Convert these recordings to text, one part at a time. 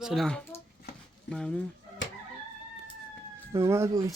سلام ممنون اومد بود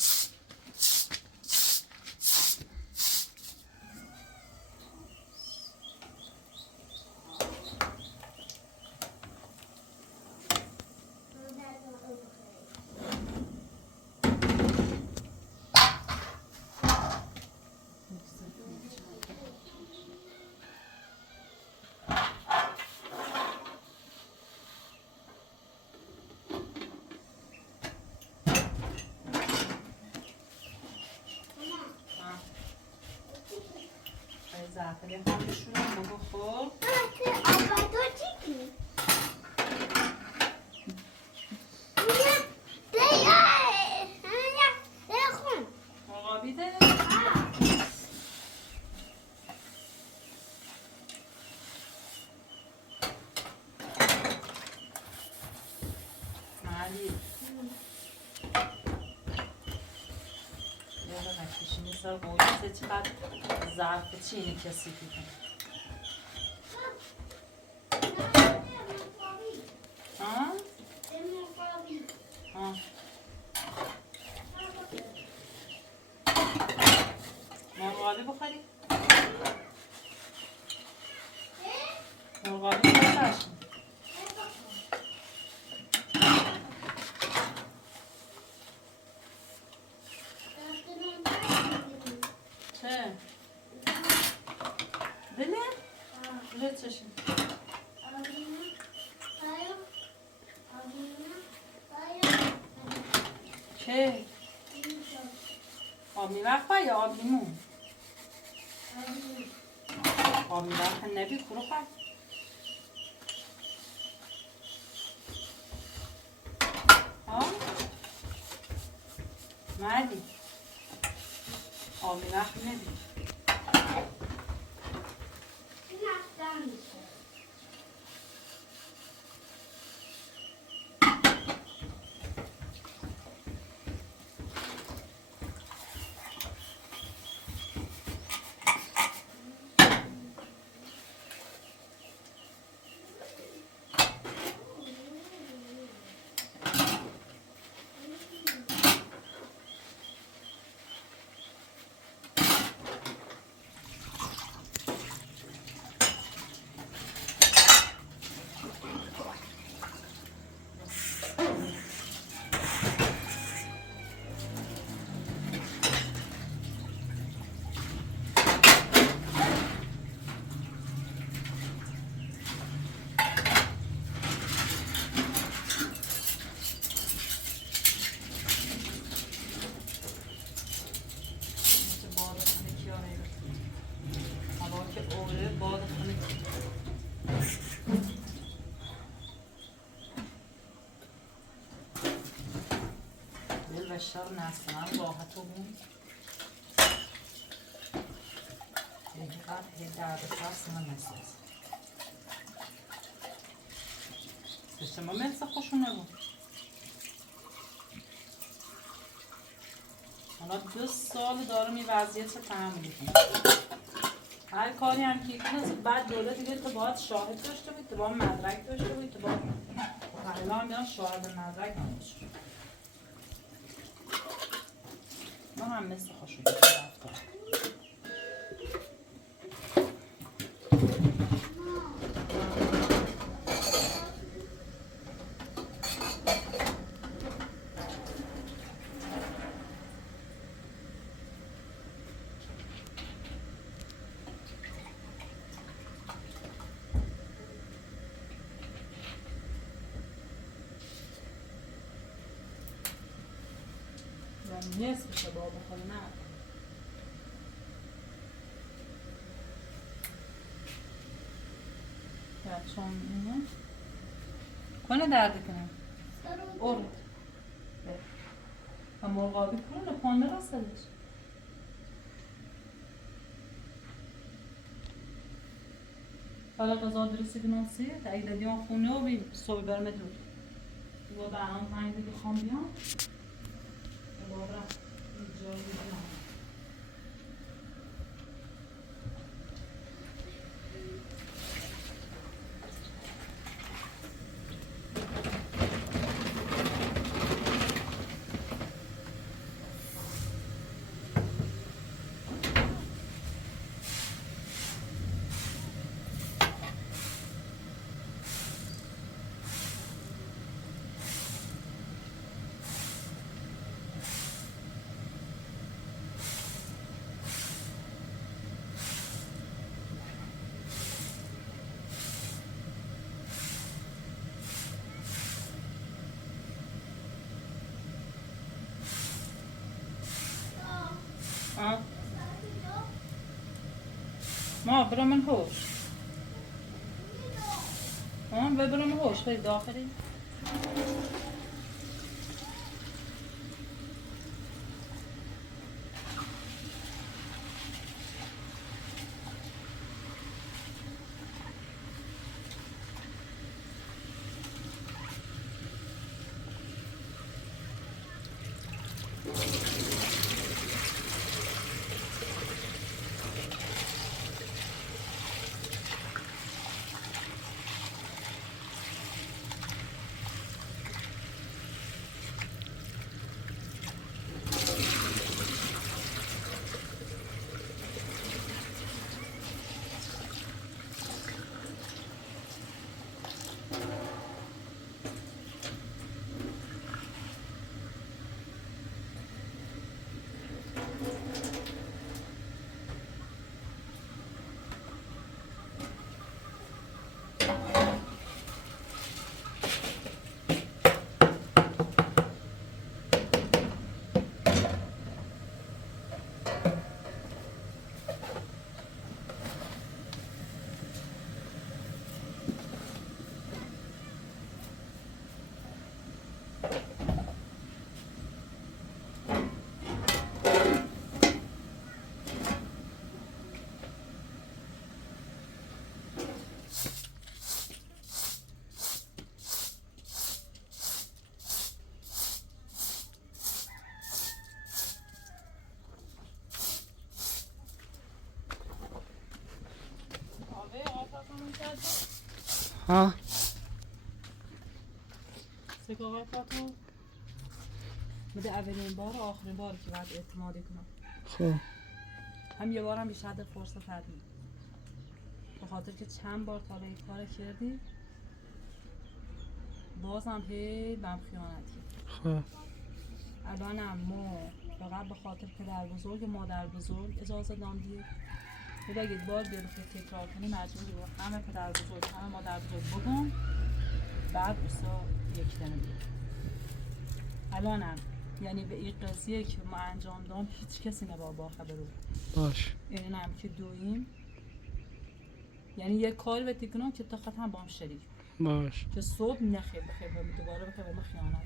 زعفری هم بشورم بگو خب آبادو چیکی؟ مقابیده معلی یه رو نکشی سر قولی چقدر ظرف چینی کسی دیدن مرغابی بخوری؟ مرغابی بخورش چه؟ دلی؟ بجای چشم چه؟ آب میوخ با یا آب لیمون؟ آب میوخ نبی کرو خواهد مردی آب میوخ نبی بشار نسلم راحت و بون اینقدر درد فرس من نساز شما مثل خوشونه بود حالا 2 سال دارم این وضعیت رو تحمل کنم هر کاری هم که کنه بعد دولت دیگه تو باید شاهد داشته بود تو باید مدرک داشته بود تو باید حالا هم بیان شاهد مدرک نموشه ما هم مثل خوشونه رفتار نصفشه با بخوری نه چون اینه کنه درد کنه اورد و مرغابی کنه پان برستدش حالا قضا درستی بناسی تا ایده دیان خونه و بی صبح برمه دود و در آن پنج دیگه خام بیان دوباره اینجا بیان ما برو من هوش برو من هوش برید داخلی ها سکاقای پاتو بده اولین بار و آخرین بار که باید اعتمادی کنم خب هم یه بارم بیشتر فرصت هدی به خاطر که چند بار تا به این کار کردی بازم هی بهم خیانت کرد خب الانم ما فقط به خاطر پدر بزرگ مادر بزرگ اجازه دام دید بده اگه بار بیاد تکرار کنی مجبوری با همه پدر بزرگ همه مادر بزرگ بگم بعد بسا یک دنه بیاد الانم یعنی به این قضیه که ما انجام دام هیچ کسی نبا با خبر بود باش اینم که دویم یعنی یه کار به تکنم که تا خط هم با هم شریک باش که صبح نخیر بخیر دوباره بخیر با خیانت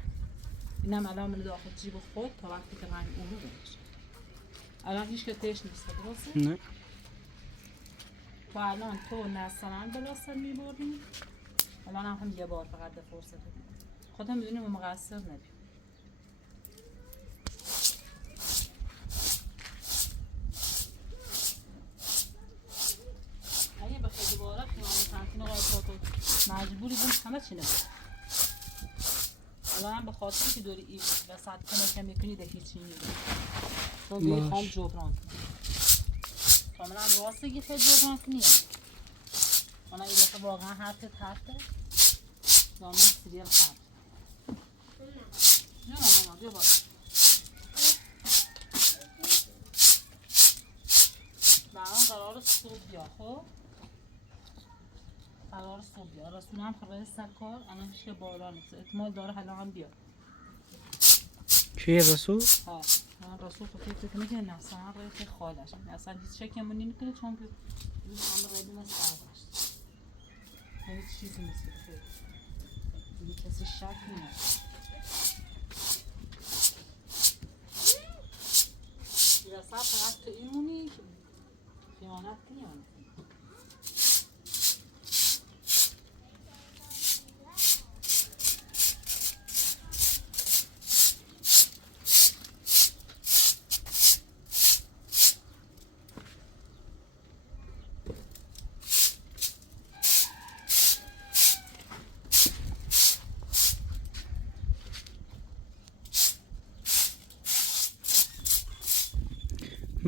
اینم الان من داخل جیب خود تا وقتی که من اون رو بشه الان هیچ که تیش نیست درسته؟ نه تو الان تو نستنان بلاستر میبردیم الان هم یه بار فقط به فرصت دیم خودم میدونیم و مقصر نبیم اگه بخیر دوباره خیانت تنفین آقای پاتو مجبوری بیم همه چی نبود الان هم به خاطری که دوری ای وسط کمکم میکنی ده هیچی میده تو بیایی خام جبران کنی تا من هم راستگی خیلی جبران کنیم من این دفعه واقعا حرفت حرفه دامن سریال حرف نه ماما بیا باید برام قرار صبح بیا خب قرار صبح بیا رسول هم خبر سر کار الان هیچ که بالا نیست احتمال داره حالا هم بیا کیه رسول؟ ها من رسول خب فکر کنه که نه سن روی خالش اصلا هیچ شکمون نمیکنه چون که این همه قیدی مثل سرداشت هیچ چیزی نیست که فکر دیگه کسی شک نیست دیرسته فقط تو ایمونی که خیانت کنی یا نه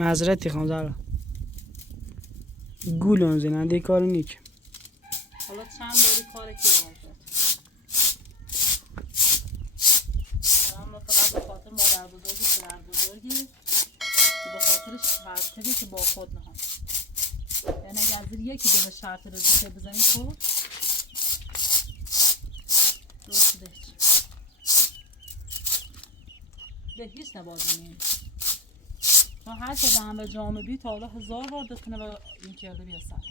معذرت خواهم زهرا گولون زننده کار نیک حالا چند باری کار که کرد الان ما فقط به خاطر مادر بزرگی پدر بزرگی که به خاطر شرطی که با خود نهام یعنی اگر از یکی دو شرط رو دیگه بزنی خب درست به هیچ نبازونیم چون هر که به هم جامعه بی تا حالا 1000 بار دستونه به این کرده بیاسن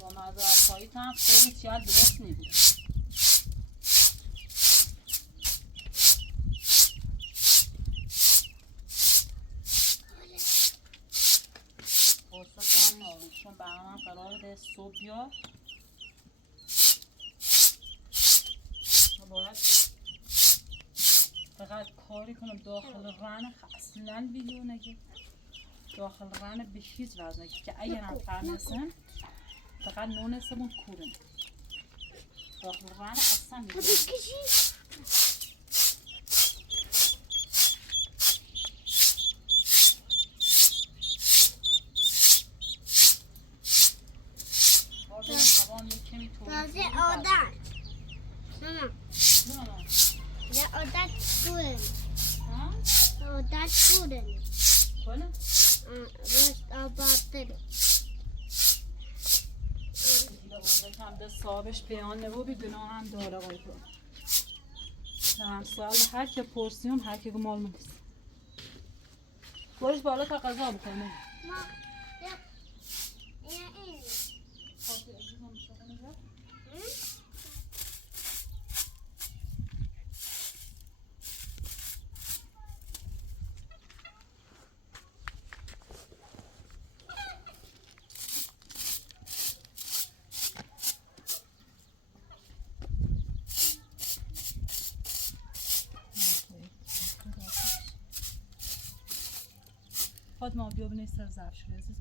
با معذرت خواهی هم خیلی شاید درست نبوده فرصت هم نبود چون برنامه هم قرار ده صبح بیاد باید فقط کاری کنم داخل رن اصلا ویدیو نگه داخل رن به هیچ وزن نگه که اگر هم فرنسن فقط نونستمون کورن داخل رن اصلا ویدیو نگه تازه عادت ماما یا عادت کورن عادت کورن کنه؟ رست آبادتره دیگه اونده که هم ده صاحبش پیان نبو بی گناه هم داره قای تو هم سوال هر که پرسیم هر که گمال منیست برش بالا تا قضا بکنه ما یا این فاطمه بیا بینه سر ظرف شده عزیز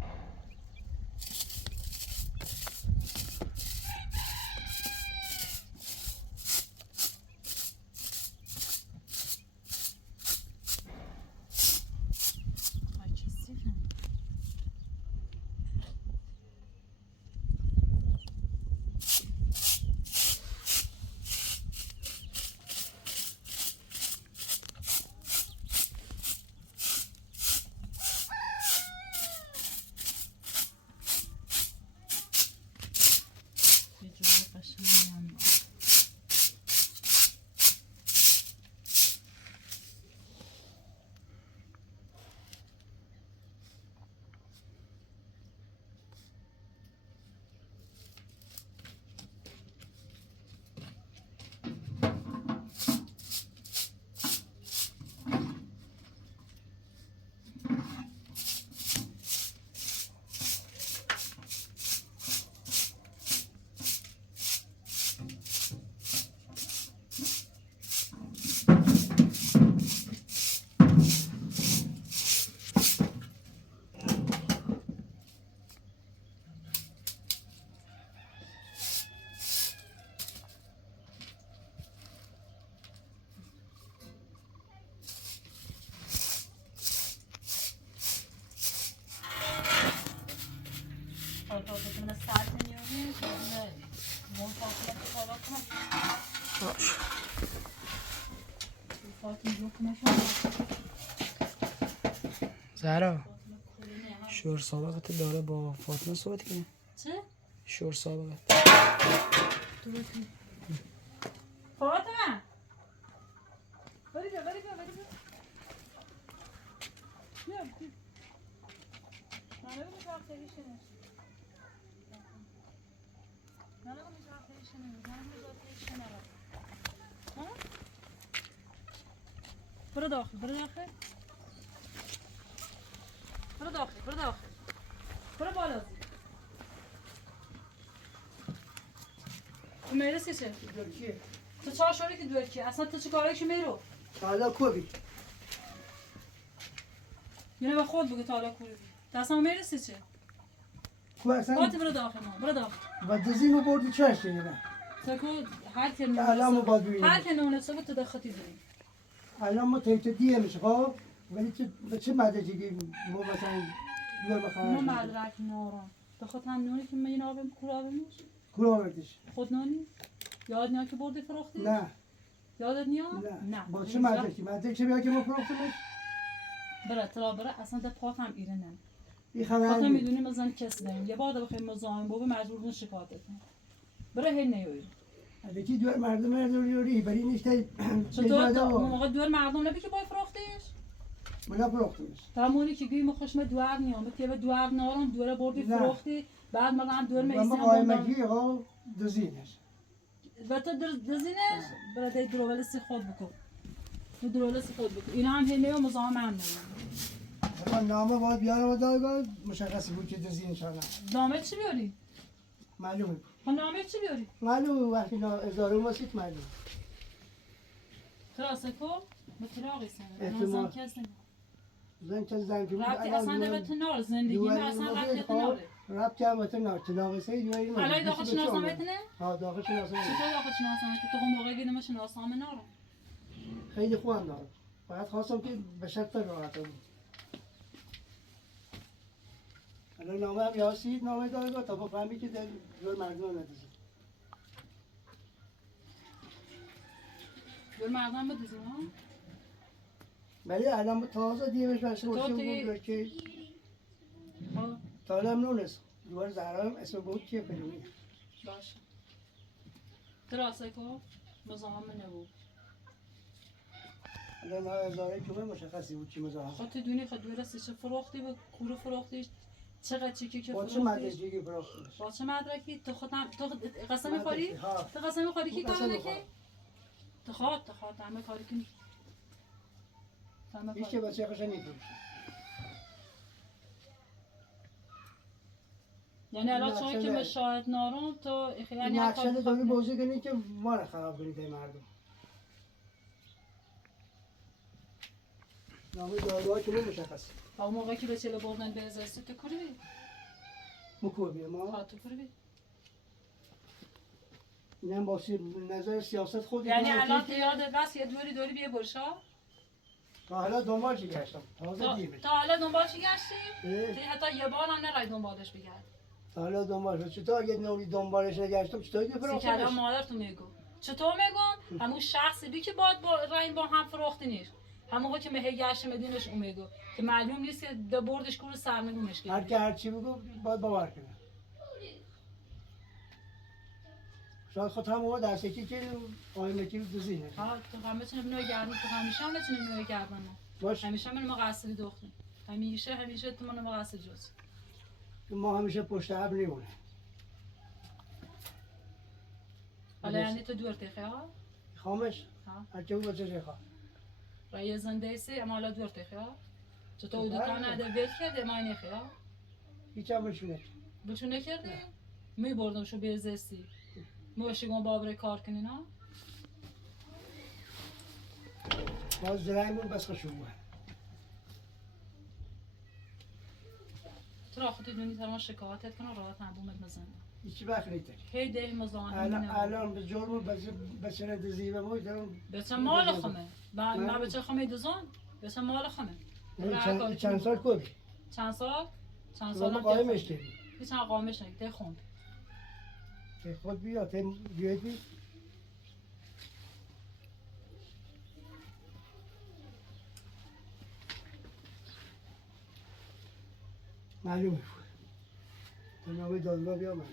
من ساعت میاری مون فاطمه کارا کنم باش فاطمه جو کنم زهرا شور سابقت داره با فاطمه صحبت کنه چه؟ شور سابقت فاطمه بری بیا بیا من نمی‌دونم چرا تلویزیون برو داخل برو بالا میرسی چه؟ تو چهار شوری که دوی که اصلا تو چه کاری که میرو؟ حالا کوبی یعنی به خود بگو تا حالا کوبی دستم میرسی چه؟ کو اصلا باید برو داخل برو داخل و دزینو بردی چش دیگه سکو هر که الان ما باید ببینیم. هر که نونسته بود تو دختی بریم الان ما تیت دیه میشه خب ولی چه مدرجی ما مثلا دور ما مخارج مدرک نارم بخاطر هم نونی که من آبم کور آبمش کور آوردیش خود نانی یاد نیا که بردی فروختی نه یادت نیا نه با چه مدرکی چه بیا که ما فروختمش برا ترا برا اصلا ده پات هم ایره نم این خاطر خبر میدونی مثلا کسی داریم یه بار بخیر مزاحم بابا مجبور بودن شکایت کنم برا هی نیوی الکی دور مردم روی بری نیسته چطور تا اون موقع دور مردم نبی که باید فروختیش؟ ملا فروختیش تا مونی که گوی مخشم دوار نیام که به دوار نارم دوره بردی نه. فروختی بعد مگه هم دور اما میسیم قایمگی ها دزینش و تو دزینش برای درولسی خود بکن تو درولسی خود بکن اینا هم هنه و مزاحم هم نمیم اما نامه باید بیارم و دایگاه مشخصی بود که دزینش ها نه نامه چی بیاری؟ معلومه خب نامه چی بیاری؟ معلومه وقتی ازارو مسید معلومه تراسه کن به تراغی سنه احتمال. نظام کسی زن چه زن که بود ربطی اصلا به تنار زندگی من اصلا ربطی تناره ربط که هم به تنار تلاقیسه دوایی رو حالا داخل شناسامتونه؟ ها داخل شناسامه چطور داخل شناسامت که تو اون موقع گیدم شناسامه نارم خیلی خوب هم دارم فقط خواستم که به شرط راحت بود الان نامه هم یاسید نامه دارگاه تا بفهمی که در دور مردم هم ندازید دور مردم بدوزیم ها؟ ولی الان تازه دیمش بسته چطور باشیم توی- بود که ها تا الان نونست دوباره زهرا هم اسم بود چیه پلونی باشه تراسه کن مزاحم نبود الان هزاره کمه مشخصی بود چی مزاحم خود تو دونی خود درسته چه فروختی به کورو فروختیش چقدر چیکی که با چه فروختیش مدرجی فراختش با چه مدرکی تو خودم تو قسم میخوری؟ ها تو قسم میخوری کی قسم کار می‌خورم. نکی؟ تو خواد همه کاری کنی همه هیچ که کاری بچه خوشه نیفروشه یعنی الان نقشه چون که داری. مشاهد نارم تو یعنی این هر نقشه کاری داری بخواد بازی کنی که ما رو خراب کنید ای مردم نامه دارگاه که مشخص با اون موقعی که به چله بردن به ازاستی تو کاری بید مکوبی ما تو کاری بید این هم با نظر سیاست خود یعنی اینا الان که- تو یادت بس یه دوری بیه برشا تا حالا دنبالش گشتم تازه دیمش تا حالا دنبالش گشتی؟ اه، تو حتی یه بار هم نرای دنبالش بگرد تا حالا دنبالش چطور اگه نوری دنبالش نگشتم چطور که سی کلام فراختمش مادر تو میگو چطور میگم همون شخصی بی که باید با رای با هم فروختی نیست همون که مهی گشت مدینش اون میگو که معلوم نیست که به بردش کور سرنگونش هر گیری که هر چی بگو باید باور کنه شاید خود هم در سکی که قایمتی رو دوزینه ها تو هم بتونی نوع گردن تو همیشه هم بتونی نوع گردن باش همیشه من مقصری دختری همیشه تو من مقصر جز ما همیشه پشت ابر نیمونه حالا یعنی تو دور تخه ها خامش ها هر که بود بچه خواه رای زنده ایسی اما حالا دور تخه ها چطور او بله. دکان نده ول کرده ما اینه خیال هیچ هم بشونه بچون نکردی؟ می بردم شو بیزستی موشگون بابره کار کنی نه؟ باز زرنگون بس خوشون بود تو را خودت دونی ترمان شکایتت کنه راحت هم بومت مزنه هیچ وقت نیتر هی ده مزاحم الان به جرم بچه دزیبه بود دارم بچه مال خمه من بچه خمه دوزان بچه مال خمه چند سال کوبی چند سال؟ چند تو سال ما هم قایمش کردی هیچ هم قامش نگی ده خوند که خود بیا ته بیاید بی معلومه بود تو نامه دادگاه بیا من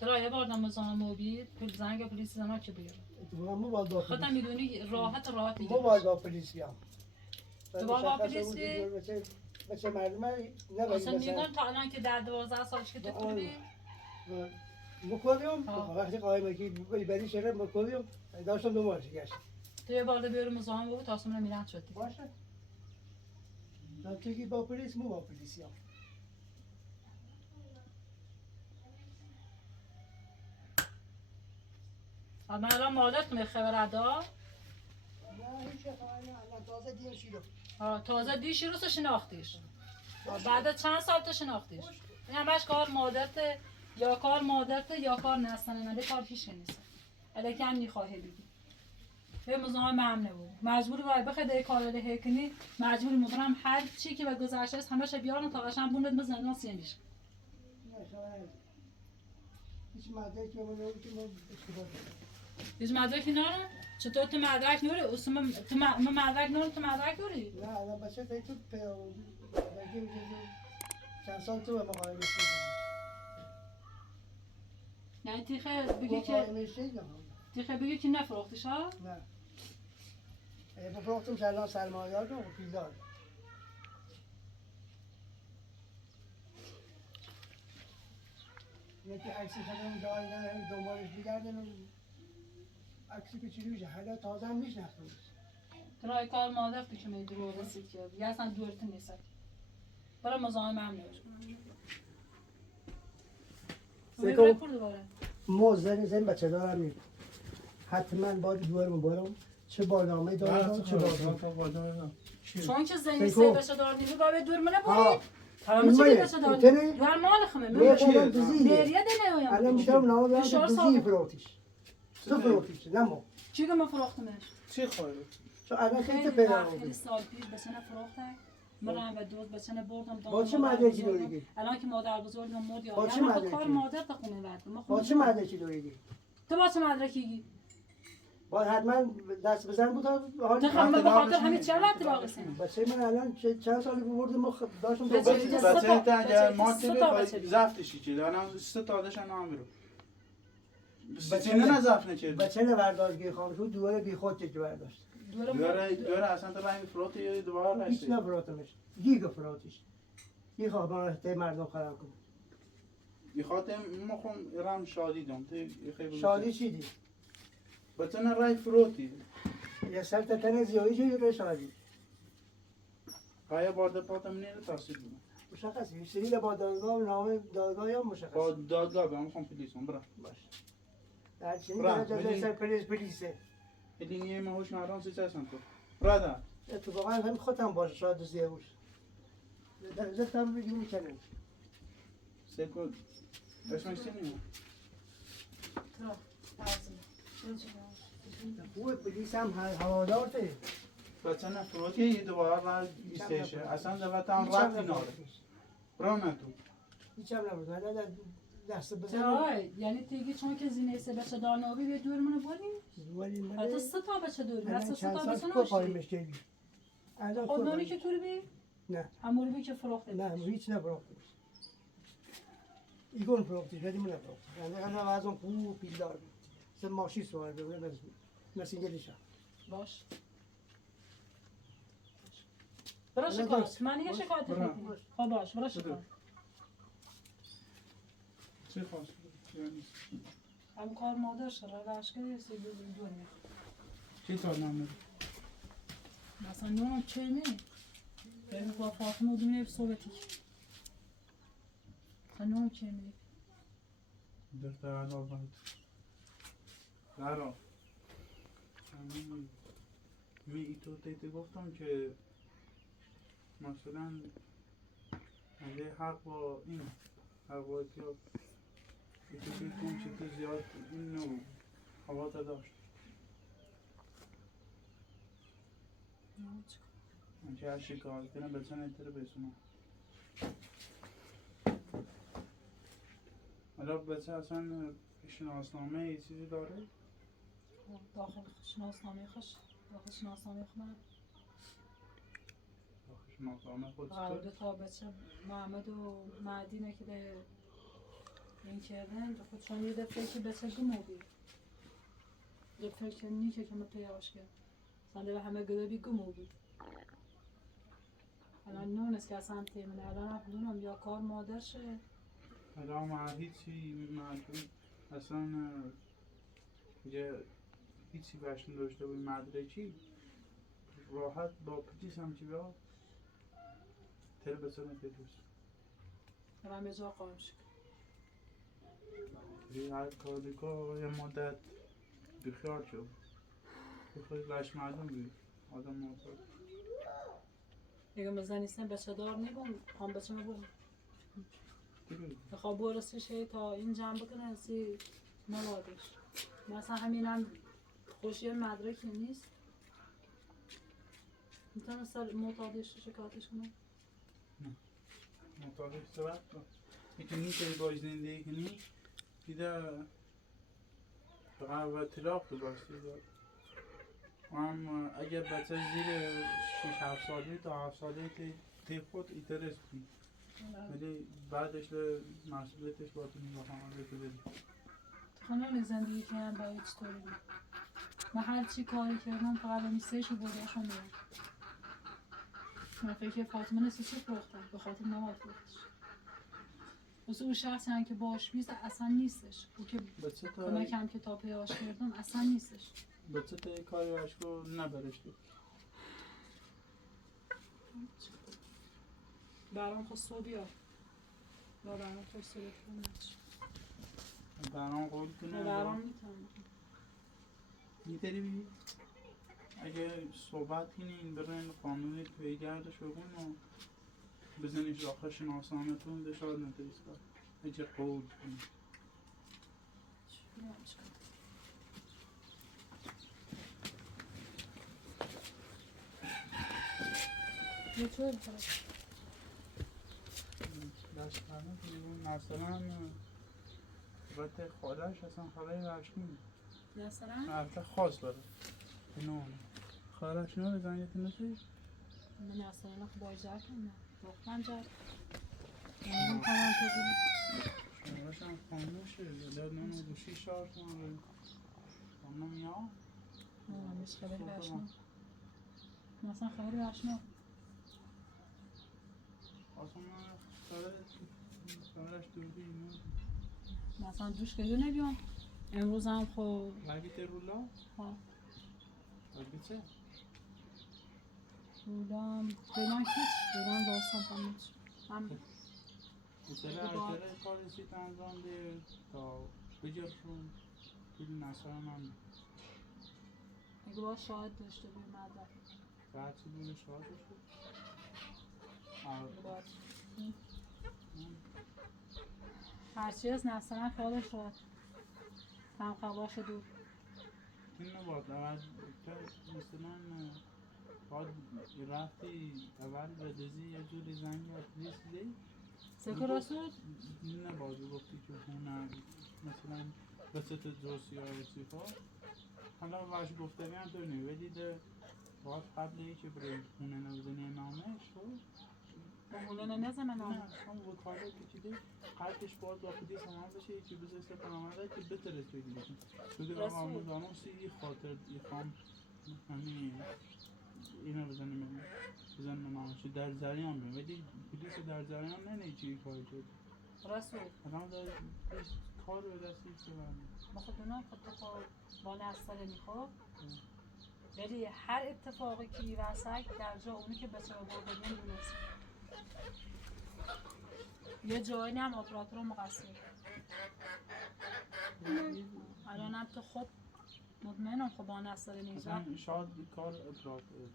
تو را یه بار نمازان موبید زنگ پلیس زنها که بیاره اتفاقا ما باید با خودم پلیس میدونی راحت ما دیگه باید با پلیس بیام تو باید با مشخصه پلیس بود بیای؟ که بچه مردم نباید اصلا مثلا میگن تا الان که در 12 سالش که تو کردی مکوبیم ها. وقتی قایمه که بری شده مکوبیم داشتم دوباره گشت تو یه بار بیاره مزاحم بود تا اصلا میرن شدی باشه تو که با پلیس مو با پلیسی هم من الان مادرت می خبر ادا نه هیچ الان تازه دیم شیدم تازه دیشی رو شناختیش بعد چند سال تو شناختیش این همش کار مادرت یا کار مادرت یا کار نستنه نده کار هیچ نیست الکی هم میخواهی بگی به مزاحم هم نبود مجبوری باید بخوای ده کار ده کنی مجبوری مبرم هر چی که به گذشته است همش بیارن تا قشنگ بوند بزنن سینیش هیچ مدرکی که من نمیدونم که من اشتباه کردم هیچ مدرکی ناره چطور تو مدرک نوری اصلا تو مدرک نوری تو مدرک نوری نه الان بچه تا تو بگیم که چند سال تو به مقایمه شدیم یعنی تیخه بگی با که قایمش چه نه تیخه بگی که نفروختیش ها؟ نه بفروختم الان سرمایه‌دار و پیزار یکی عکسی کنم دائما دنبالش می‌گردن عکسی که چی میشه حالا تازه هم میشناسمش ترای کار مادر تو که می دور رسید که دیگه اصلا دورت نیست برای مزاحم هم نمیشه سکو. بپر دوباره موز زن بچه دارم میرم حتما باید دوارم برم چه برنامه دارم چه برنامه چون که زنی سکو. سه بشه دار نیمه باید دور منه ها. برید حالا چی اینمه. بشه دار اینتنه. نیمه دوار مال خمه نه من خودم دزیه بریه دنه الان هایم میتونم نام دارم فشار دزی ساده. فروتیش تو فروتیش نمو چی که ما فروختمش چی خواهی؟ چون الان خیلی خیلی پیدا وقت خیلی بودی سال پیش بسنه فروخته من رنگ و دوز بسنه بردم با چه مادر مدرکی بزرگم. دوریدی؟ الان که مادر بزرگم مرد با یا چه من مدرکی؟ کار مادر بخونه بعد ما با چه مدرکی دوریدی؟ تو با چه مدرکی باید حتما دست بزن بود حال تو خمه به خاطر همین چه وقت باقی سنی بچه من الان چند سالی بردم داشتم بچه دنبالش دیگه می‌گردم. سه تا- بچه اگر ما سه تیبه تا باید بچه دیگه. زفتشی چیده الان 3 تا داشتن نمیرو بچه بچه نه زفت نچیده بچه نبرداشت خواهم شد دوباره بی خود که برداشت دوره اصلا تا رنگ فروت یه دوباره هیچ رشته نفراتمش گیگ فراتش یه خواه من ته مردم خراب کنم بخاطر ما خون رم شادی دم خیلی شادی چی دی؟ بچه نه رای فروتی یه سر تنه زیایی چه یه شادی قایه بارده پاتم نیره تاثیر بودم مشخصی سریل با دادگاه و نام دادگاه هم با مشخصی دادگاه به هم خون پلیسون برا باش در چنین برا، درجه ولی- سر پلیسه ایلی نیه ما هوش مردان سی چسن تو برادا اتفاقا هم خودم باشه شاید زیوش در زدتم بگیم میکنم سکو اسمش چی نیه خوبه پلیس هم هوادار ته بچه نه فروتی یه دوباره رای ایستشه اصلا دوباره هم رفتی ناره برا نه تو هیچ هم نبود من دست بزنم چرا یعنی تیگی چون که زینه سه بچه دار نابی به دور منو بریم ولی من حتی سه تا بچه دور الان هست سه چند تا سال بچه کو ناشتی قایمش کردی الان خود کو نانی قایمش؟ که توری بی نه هموری بی که فروخته نه هیچ نفروختش ایگون فروختش ولی من نفروختش یعنی انا وزن خوب پیلدار بود سه ماشی سوار بوده مثل گلیشا باش برا الان شکایت درست. من دیگه شکایت برا. میکنم خب باش برا شکایت چی خواست هم کار مادر شده روش که سی دنیا چی تا نمیره مثلا نوم چه می ببین با فاطمه دونه صحبتی مثلا نوم چه می دکتر علا باید درا می ای تو تیتی گفتم که مثلا اگه حق با این حق با اتیاب ایتو که کن چی تو زیاد این نو هوا تا داشت من چه هر شکایت کنم بچه نیتره بسونم حالا بچه اصلا شناسنامه یه چیزی داره؟ داخل شناسنامه خوش داخل شناسنامه خونه شناسنامه خود قرار چطور؟ تا بچه محمد و معدینه که ده این کردن تو خود چون یه دفعه که بچه گمو بید دفعه که نیکه که ما پیاش کرد سنده به همه گده بی گمو بید الان نون است که اصلا تیمونه الان افلونم یا کار مادر شه حالا ما هیچی مردم اصلا یه هیچی بشن داشته بود مدرکی راحت با پتیس هم چی بیا تر بسنه پیدوست برم به جا قایم شد هر کاری که یه مدت بخیار شد بخیر لش مردم بود آدم موتور دیگه بزنیستن بچه دار نیبون هم بچه نبون دیگه بخواه برسشه تا این جمع بکنه سی موادش مثلا همینم خوشی مدرکی نیست میتونم سر معتادش شکایتش کنم مطابق سبت یکی نیشه باش زندگی کنی دیده فقط و طلاق تو باستی داد هم اگر بچه زیر 6-7 ساله تا 7 ساله تی خود ایترس کنی ولی بعدش مسئولیتش با تو میگه خواهنده تو بدی تو نمی زندگی کردن باید چطوری بود. من هر چی کاری کردم فقط به میستهشو برداشم میرم. من فکر فاطمه نسی چی فروختم به خاطر نماد فروختش. واسه اون شخصی هم که باش بیست اصلا نیستش. او که کمکم که تا پیاش کردم اصلا نیستش. به چه تا کاری باشکو نبرشتی؟ برام خود صبح بیار. یا برام خود صبح کنش. برام قول کنه برام میتونم. میتری بی؟ اگه صحبت کنین برن قانونی توی گردش بگون و بزنیش آخر شناسانتون ده شاید نتریست کار اگه قول کنین یه طور بخواه دست کنه کنیم مثلا البته خالش اصلا خالای رشنی مثلا؟ البته خاص داره اینو خالش نه بزنیت نسی؟ من اصلا باید جر کنم واقعا جر من کنم تو بیم شمارش هم خاموشه داد نونو گوشی شار کنم خانم میا؟ نه همیش خیلی رشنم مثلا خیلی رشنم اصلا من خالش دوری اینو مثلا دوش که نمیام امروز هم خب لگی ترولا؟ ها لگی چه؟ رولام بلان هیچ بلان داستان کنیچ هم اتره کاری سیت انجام ده تا بجرشون توی نصر من اگه باید شاید داشته بیر مدر بعد چی بوده شاید داشته؟ اگه باید هرچی از نصران خیال شاید تم خواهش دور این نباد اول مثلا باید رفتی اول ردزی یه جوری زنگ رسیدی سکر رسول؟ نباید گفتی که خونه مثلا بسط جوسی ها رسیفا حالا باش گفته بیم تو نیویدیده باید قبلی که برای خونه نوزنی نامش تو با خونه نزنه نامش نه هم وکاله که چیده قبلش باید با خودی سامان بشه یکی بزرگ سپن آمده که بترس بگی بکن بگی آقا مزانوسی ای خاطر ای خام همین اینو بزنیم نامشی در جریان بیم ولی پلیس در جریان نه چی کاری شد رسول الان داره کار به دستی که برمیم بخود اونا خود تو با نستره میخواب ولی هر اتفاقی که ایرسک در جا اونی که بچه رو بردیم دونست یه جایی هم اپراتور رو مقصر الان هم تو خود مطمئنم خب با نستره نیزم شاید کار اپراتور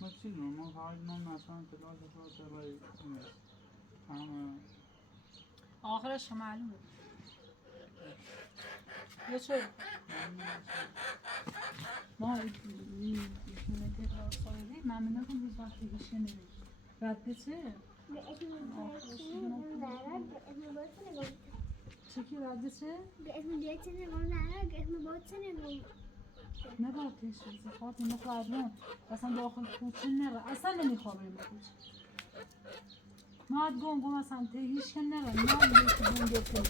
ما چی رو ما فقط نام نستان اطلاع اپراتور برای همه آخرش که معلومه یه چون ما این تکرار سایدی ممنون کن روز وقتی هیچی نمید رده چه؟ به چه که رده چه؟ به اسم بیایت نگم نرد به اسم باید نگم نباید تشریف زفات اینو خواهدون اصلا داخل کوچه نره اصلا نمیخوابیم با کوچه ما اد گم اصلا تهیش که نره نه یکی گم گفتیم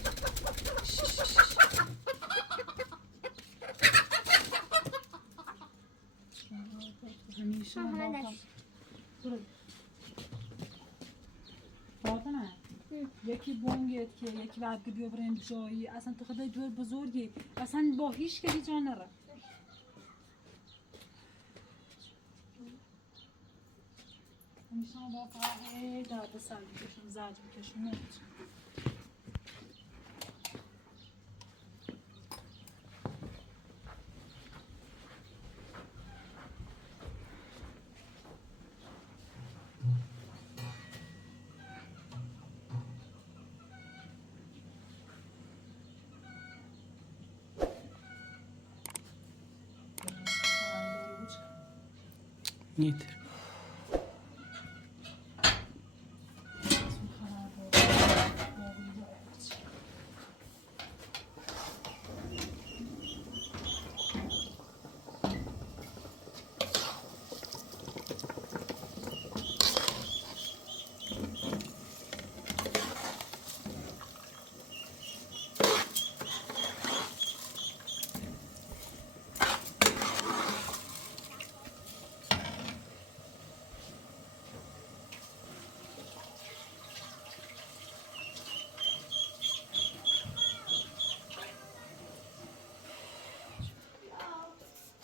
همیشه من باقم فاطمه یکی بونگت که یکی بعد که بیابرین جایی اصلا تو خدای دور بزرگی اصلا با هیچ که جا نره همیشه من با فقط درد سر بکشم زرد بکشم نمیشه Nedir?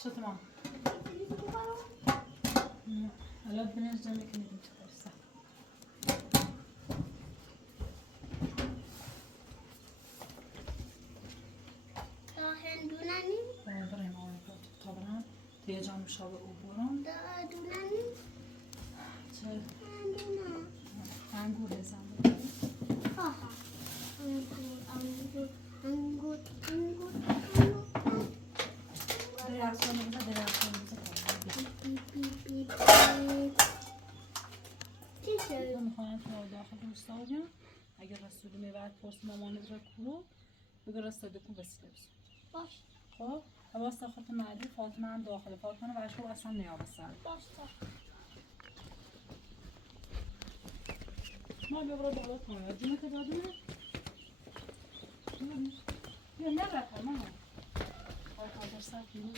شو تمام الان بنرجع نكمل صح تا هندونانی برای ما تا برام دیگه جام شاب او برام تا دونانی چه هندونا انگور هستم آها انگور درخشان میزه چی شد؟ میخوام تو داخل روستا بیام اگر رسول میبرد پرس مامانت را کرو بگو رستا دکون وسیله بسون باش خب حواس خودت معلوم فاطمه هم داخل فاطمه و اشکو اصلا نیابستن باش ما بیا برو بالا کنم جونه که دادونه بیا نبرد ما باید خاطر سر کنیم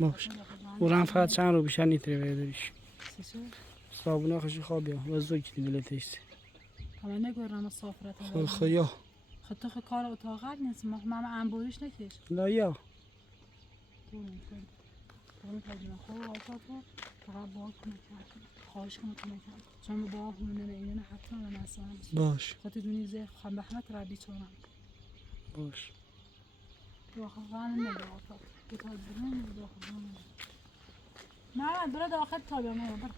باش وران فقط چند رو بیشتر نیتره برداریش صابونه خشی خواب یا وزوی که دلتش همه نگورم صافرت خل خیا خود تو کار اتاقت نیست من انبوریش نکش لا یا اون تجربه خوب آتا تو فقط با کنه خواهش کنه چون با همونه اینه حتی من اصلا باش خود دونی زه خم بحمت ربی چونم باش واقعا نمیده آتا تو تا برون داخل نه برو داخل تا بیام برو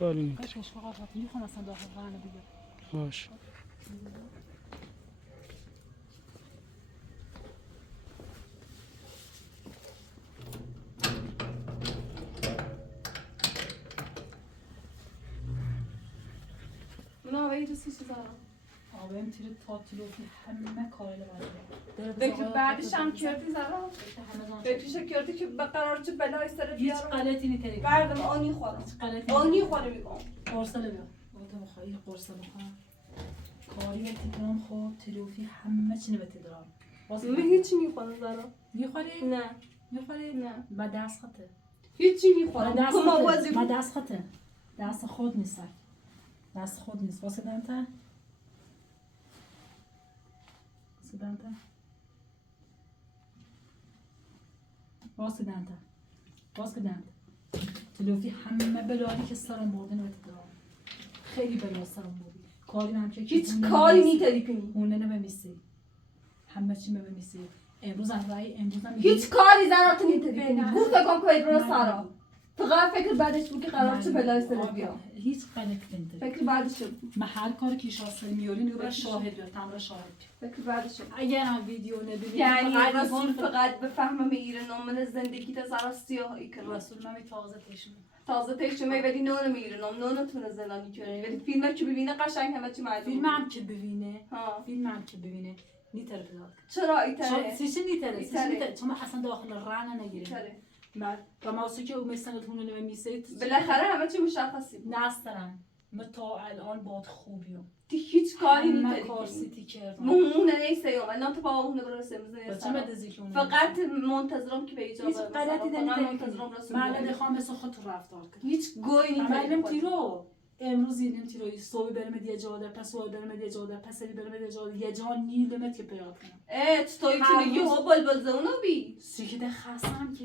چیکاری میکنی؟ کاش فقط میخوام اصلا داخل قرنه بگیر باش اونا آبایی تو سی چیزا آبایم تیر تاتیلو که همه کاری لازمه بکر بعدش هم کردی زارا بکرش کردی که به قرار چه بلای سر هیچ بیارم غلطی نیتری بردم آنی خورم غلطی آنی خورم میگم قرصله بیا تو بخوای قرصه بخوام کاری تیکرام خوب تلوفی همه چی نبته دارم من هیچی میخورم زارا میخوری نه میخوری نه با دست خطه هیچی میخورم کما بازی ما دست خطه دست خود نیست دست خود نیست واسه دنتا واسه دنتا تلوفی همه بلایی که سرم برده نبته دارم خیلی بلا سرم بردی کاری هم که هیچ کاری نیتری کنی اونه نمیسی همه چی نمیسی امروز هم هیچ کاری زارا نیتری کنی گفت کن که برو سارا فقط فکر بعدش بود که قرار چه بلای سر بیام هیچ غلطی نمی‌کنی فکر بعدش من هر کاری که شاسته میاری نگاه شاهد بیار تمام شاهد فکر بعدش اگر هم ویدیو نبینی یعنی فقط رسول فقط بفهمم ایران من زندگی تا زارا سیاهی کنم رسول من تازه تشم تازه تشمه ولی نون میرنم نونتون زنانی کنی ولی فیلم که ببینه قشنگ همه چی معلومه فیلمم که ببینه ها فیلمم که ببینه نیتر پیدا چرا ایتره سیچ نیتره چون اصلا داخل رانه نگیره ایتره من و موسی که او مثلا تونه نمیسه بالاخره همه چی مشخصی بود نسترن من تا الان باد خوبیم تی هیچ کاری من نیتری کار کنی سیتی کردم مونه نیسته یوم الان تو با اون برسه بچه مدزی که اون فقط منتظرم که به هیچ اجازه غلطی منتظرم نمی‌کنی رسول من نخوام مثل خود تو رفتار کنی هیچ گوی من نیتری تیرو امروز اینم تیروی صبح برم دیگه جاده پس صبح برم دیگه جاده پس برم دیگه جاده یه جا نیلمت که پیدا کنم توی چونگی او بلبل زونو بی سیکده خستم که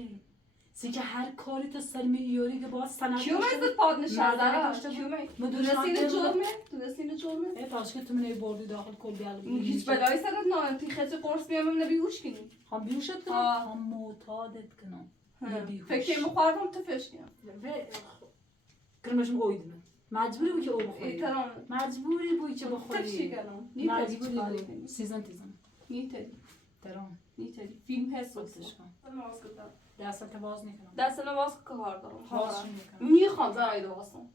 سیکه هر کاری تو سر میاری که باز سند کیو میزد پادنش دارا داشته کیو من می دونستین جرمه دونستین جرمه ای باش که تو منی بردی داخل کل گل هیچ بلایی سرت نه تی خیلی قرص بیام نبی هوش کنی هم بیوشت کنم هم معتادت کنم فکر میخوردم تو فش کنم کرمشم اویدم مجبوری بود که او بخوری احترام مجبوری بود که بخوری تفشی کنم مجبوری بود سیزن نیتری ترام نیتری فیلم حس وقتش کن دستت باز نکنم دست نواز کار دارم باز میکنم میخوام زنای دوستم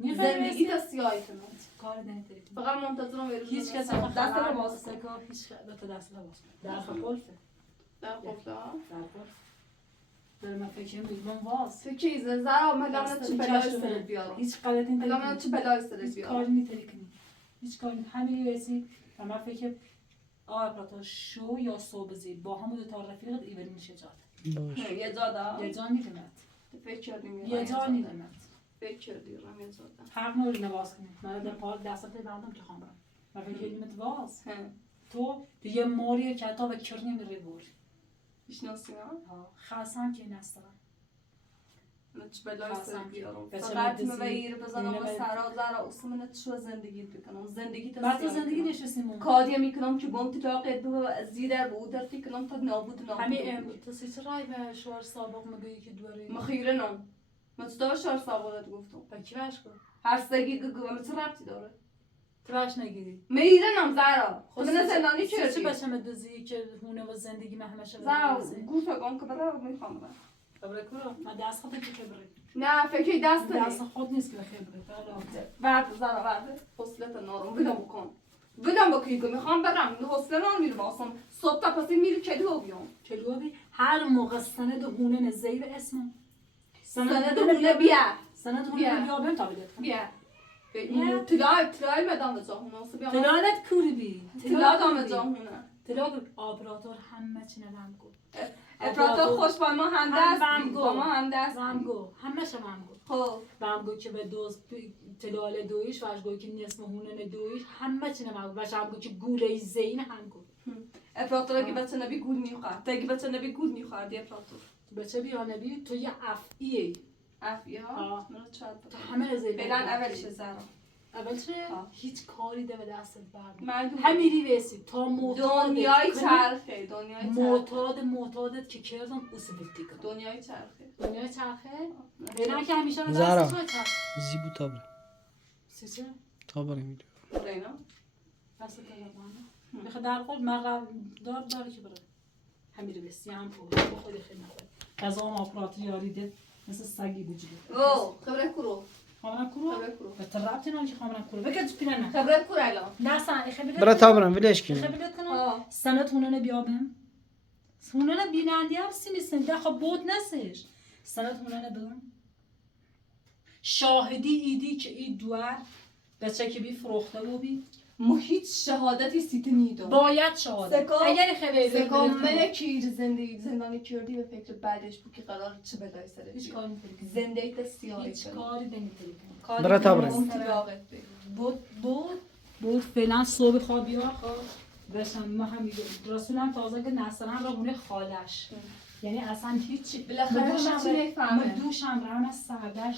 زندگی تا سیاهی کنم کار نمیتونی فقط منتظرم بری هیچ کس دست رو باز کن هیچ دو تا دست رو باز کن در قلفه در قفله ها در قلف داره من فکر میکنم واس تو کی زرا مدام چه بلای سرت بیارم هیچ غلطی مدام چه بلای سرت هیچ بیارم کاری نمیتونی کنی هیچ کاری همین ویسی و من فکر آپراتا شو یا صوبزی با هم دو تا رفیقت ایوری میشه جات باش یه جا دا یه جا نیدمت فکر کردیم یه جا نیدمت فکر کردیم یه جا دا حق نداری نواز کنی من در پار دستت بندم که خواهم من فکر کردیم واز تو یه موری که تا به کرنی میری بور میشناسی ها خاصم که نسترم من چه بلای سرت بیارم بچه فقط بدزی. مبیر بزنم اینو و بد- سرا زرا اصلا چه زندگی بکنم زندگی تا بعد تو سیاهی زندگی کنم. نشستیم کاری میکنم که بام تلاقی دو زیدر به اودر فکر کنم تا نابود همین نابود امروز تو سی رای به شوهر سابق میگی که دوره مخیره نم من تو شهر سابقت گفتم با کی بش کن هر سگی گگو من چه ربطی داره تو بش نگیری میره نم زرا خب من زندانی چه کردی بچه مدوزی که هونه و زندگی من همشه زرا گوش کن که برای میخوام برم خبره کرو من دست خودم که خبره نه فکر دست دست نیست خود نیست که خبره بعد زرا بعد حوصلت نارم بدم بکن بدم بکنی که میخوام برم حوصله نار میرم اصلا صبح تا پسی میری کلو بیام کلوبی هر موقع سند هونه نزهی به اسم سند هونه بیا سند هونه بیا. بیا بهم تا بدت بیا بیا. تلای مدام جاهونه اصلا بیا تلالت کوری بی تلا دام جاهونه تلا آپراتور همه چی نمیم گو افراطا خوش با ما هم دست هم با ما هم دست وامگو همه شما وامگو خب وامگو که به دوز تلال دویش واجگو که نصف هونن دویش همه چی نمیم و شامگو که گوله زین همگو افراطا که بچه نبی گول میخورد تا اگه بچه نبی گول میخورد افراطا بچه بیا نبی تو یه افعیه افیا آه. مرا چاد تو همه زیر فعلا اولش زرا اول چه آه. هیچ کاری ده به دستت برد معلوم همیری ویسی تا معتاد دنیای چرخه دنیای چرخه معتادت که کردم اوسبیتی کنم دنیای چرخه دنیای چرخه اینا که همیشه رو زهرا. دست تو چرخ زیبو تا برم سیچه تا برم اینجا اینا دست تو بردم میخواد در قول من داره که بره همیری ویسی هم خود خیلی نخواد غذا هم آپراتوری یاریده مثل سگی بجیده او خبره کرو خامنم کرو خبره کرو به طرابتی نمیشه خامنم کرو بگه پیرنه خبره کرو الان نه سن خیلی برا تا برم ولش کنم خیلی کنم آه. سنت هونن بیابم هونن بینندی هم سی میسن ده خب بود نسش سنت هونن بدم شاهدی ایدی که این دوار بچه که بی فروخته و بی ما هیچ شهادتی سیت نیدم باید شهادت سکا- اگر خیلی سکا من کیر زندانی کردی به فکر بعدش بود که قرار چه بلای سرت هیچ بیاد. کاری نمی‌کنی. زندگی تا سیاهی هیچ کنی. کاری نمی‌کنی. کاری برا تا کنی، برم. اون تلاقت بگو. بود فعلا صبح خواب بیا بشم ما هم رسولم تازه که نسرن را هونه خالش یعنی اصلا هیچ بالاخره همه چی میفهمه. دوشم رم از سردش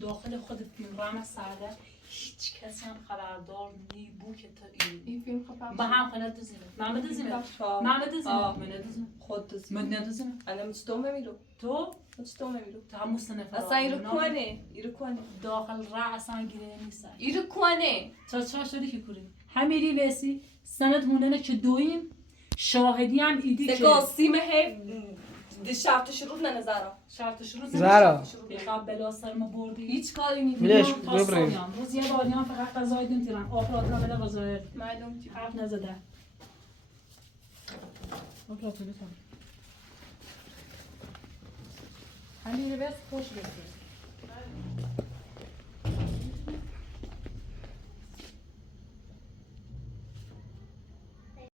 داخل خود فیلم رم از سردش هیچ کسی هم خبردار نی بود که تو این فیلم خب با هم خونه دوزیمه من بدوزیمه آه. من بدوزیمه آه. من ندوزیمه خود دوزی من ندوزیمه الان مستوم نمیرو تو مستوم نمیرو همون سنه اصلا ایرو کنه داخل را اصلا گیره نیست ایرو کنه چرا شدی که کوری همیری وسی سند هوننه که دویم شاهدی هم ایدی که سکا سیم هی شرط شروط نه نظرم شرط شروع زهرا. بخواب بلا سر ما بردی هیچ کاری نیدیم ولش تا ببریم سالیان روز یه باری هم فقط غذای دیم تیرم آپرات را بده غذای معلوم که حرف نزده آپرات رو بتون همیری بس خوش بسید